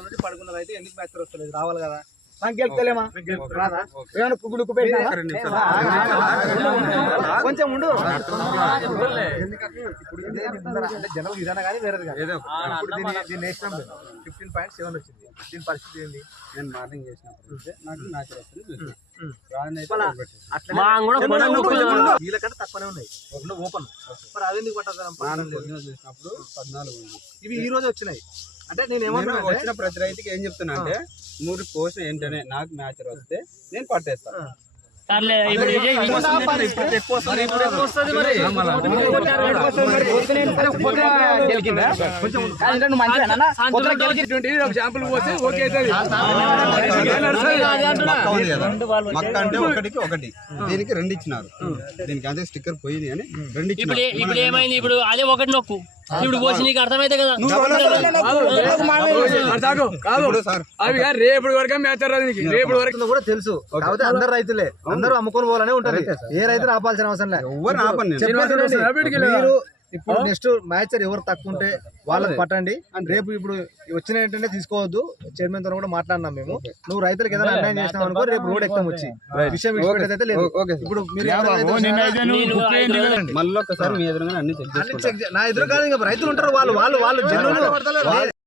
వారం నుంచి పడుకున్న రైతు ఎందుకు మ్యాచ్ వస్తలేదు? రావాలి కదా. నాకు గెలుపుతలేమా? రాదా? ఏమైనా కుగ్గుడుకు కొంచెం ఉండు. ఇప్పుడు అంటే జనరల్ ఇదన్నా కానీ వేరేది కాదు. దీన్ని వేసినాం 15.7 వచ్చింది. దీని పరిస్థితి ఏంది? నేను మార్నింగ్ చేసినప్పుడు నాకు మ్యాచ్ వస్తుంది. వీళ్ళకంటే తక్కువనే ఉన్నాయి ఓపెన్. మరి అదెందుకు పట్టదు? చూసినప్పుడు 14 ఉంది. ఇవి ఈ రోజు వచ్చినాయి. అంటే నేను ఏమన్నా వచ్చిన ప్రతి రైతుకి ఏం చెప్తున్నా అంటే 3 పోస్ట్ ఏంటనే నాకు మ్యాచ్ వస్తే నేను పట్టేస్తాను. మక్క అంటే ఒకటికి ఒకటి, దీనికి 2 ఇచ్చినారు. దీనికి అదే స్టిక్కర్ పోయింది అని 2 ఇచ్చినారు. ఇప్పుడు ఏమైంది? ఇప్పుడు అదే ఒకటి నొక్కు, ఇప్పుడు పోసి నీకు అర్థమైతే కదా. రేపు వరకు మ్యాచ్ రేపు వరకు కూడా తెలుసు. కాకపోతే అందరు రైతులే, అందరూ అమ్ముకొని పోవాలనే ఉంటారు. ఏ రైతు ఆపాల్సిన అవసరం లేదు. ఎవరు ఆపండి. మీరు ఇప్పుడు నెక్స్ట్ మ్యాచ్ ఎవరు తక్కువ ఉంటే వాళ్ళకి పట్టండి. రేపు ఇప్పుడు వచ్చిన ఏంటంటే తీసుకోవద్దు. చైర్మన్ తో కూడా మాట్లాడినాం మేము. నువ్వు రైతులకు ఏదైనా అన్యాయం చేసినావు అనుకో, రేపు రోడ్ ఎక్కుతాం వచ్చి విషయం అయితే లేదు. ఇప్పుడు మళ్ళీ ఒకసారి మీ ఎదురుగా అన్ని నా ఎదురు కాదు, రైతులు ఉంటారు. వాళ్ళు జనులు